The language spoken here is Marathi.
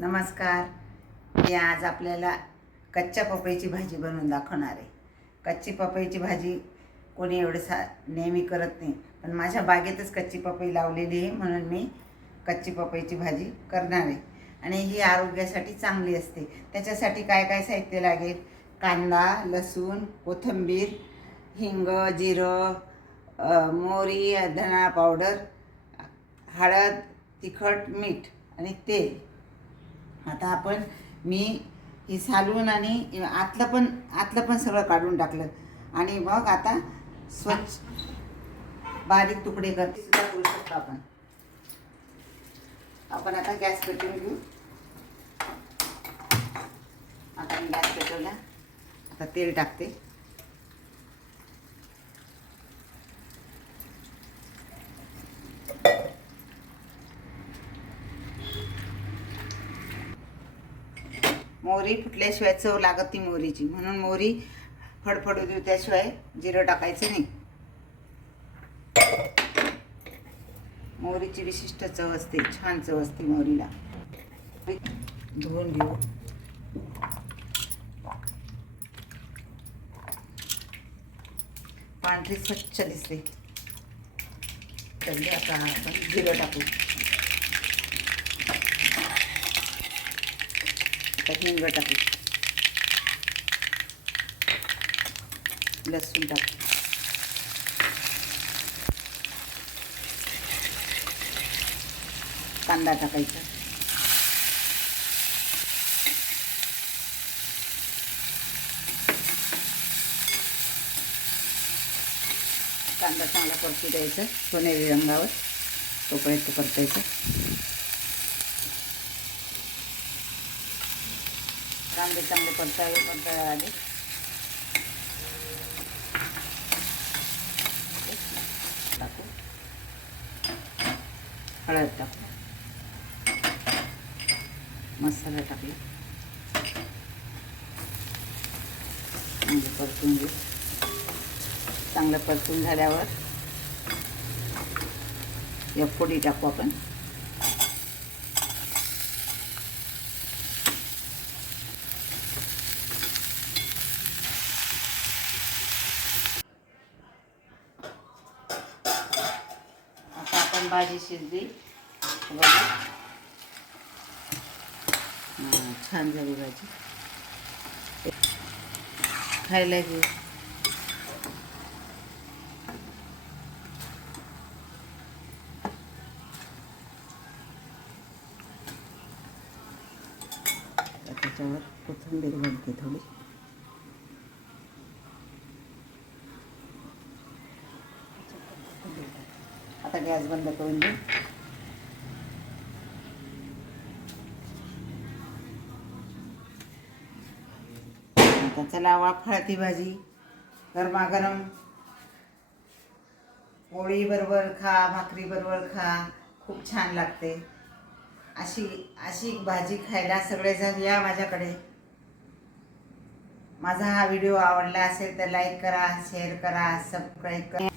नमस्कार. मी आज आपल्याला कच्च्या पपईची भाजी बनवून दाखवणार आहे. कच्ची पपईची भाजी कोणी एवढं नेहमी करत नाही, पण माझ्या बागेतच कच्ची पपई लावलेली आहे म्हणून मी कच्ची पपईची भाजी करणार आहे. आणि ही आरोग्यासाठी चांगली असते. त्याच्यासाठी काय काय साहित्य लागेल: कांदा, लसूण, कोथिंबीर, हिंग, जिरं, मोहरी, धना पावडर, हळद, तिखट, मीठ आणि तेल. आता मी ही सालून आणि आतलं पण सगळं काढून टाकलं आणि मग आता स्वच्छ बारीक तुकडे करते सुद्धा करू शकतो आपण आता गॅस पेटवून घेऊ. आता मी गॅस पेटवला. आता तेल टाकते. मोहरी फुटल्याशिवाय चव लागत नाही मोहरीची, म्हणून मोहरी फडफडू देऊ, त्याशिवाय जिरं टाकायचं नाही. मोहरीची विशिष्ट चव असते, छान चव असते मोहरीला. धुवून घेऊ. पांढरी स्वच्छ दिसते. तर आता आपण जिरं टाकू. हिंग टाकू. लसूण टाकू. कांदा टाकायचा. कांदा चांगला परतू द्यायचा सोनेरी रंगावर, तोपर्यंत परतायचं. कांदे चांगले परतायला आले. टाकू. हळद टाकू. मसाला टाकला. चांगलं परतून घेऊ. चांगलं परतून झाल्यावर या फोडी टाकू आपण. भाजी शिजली बघा. छान झाली भाजी. खायला घेऊ. त्याच्यावर कोथिंबीर घालते थोडी. आता गॅस बंद करून देऊ. आता चला वाफाळती भाजी गरमागरम पोळी बरोबर खा, भाकरी बरोबर खा, खूप छान लागते. अशी भाजी खायला सगळेजण या माझ्याकडे. माझा हा व्हिडिओ आवडला असेल तर लाईक करा, शेअर करा, सबस्क्राईब करा.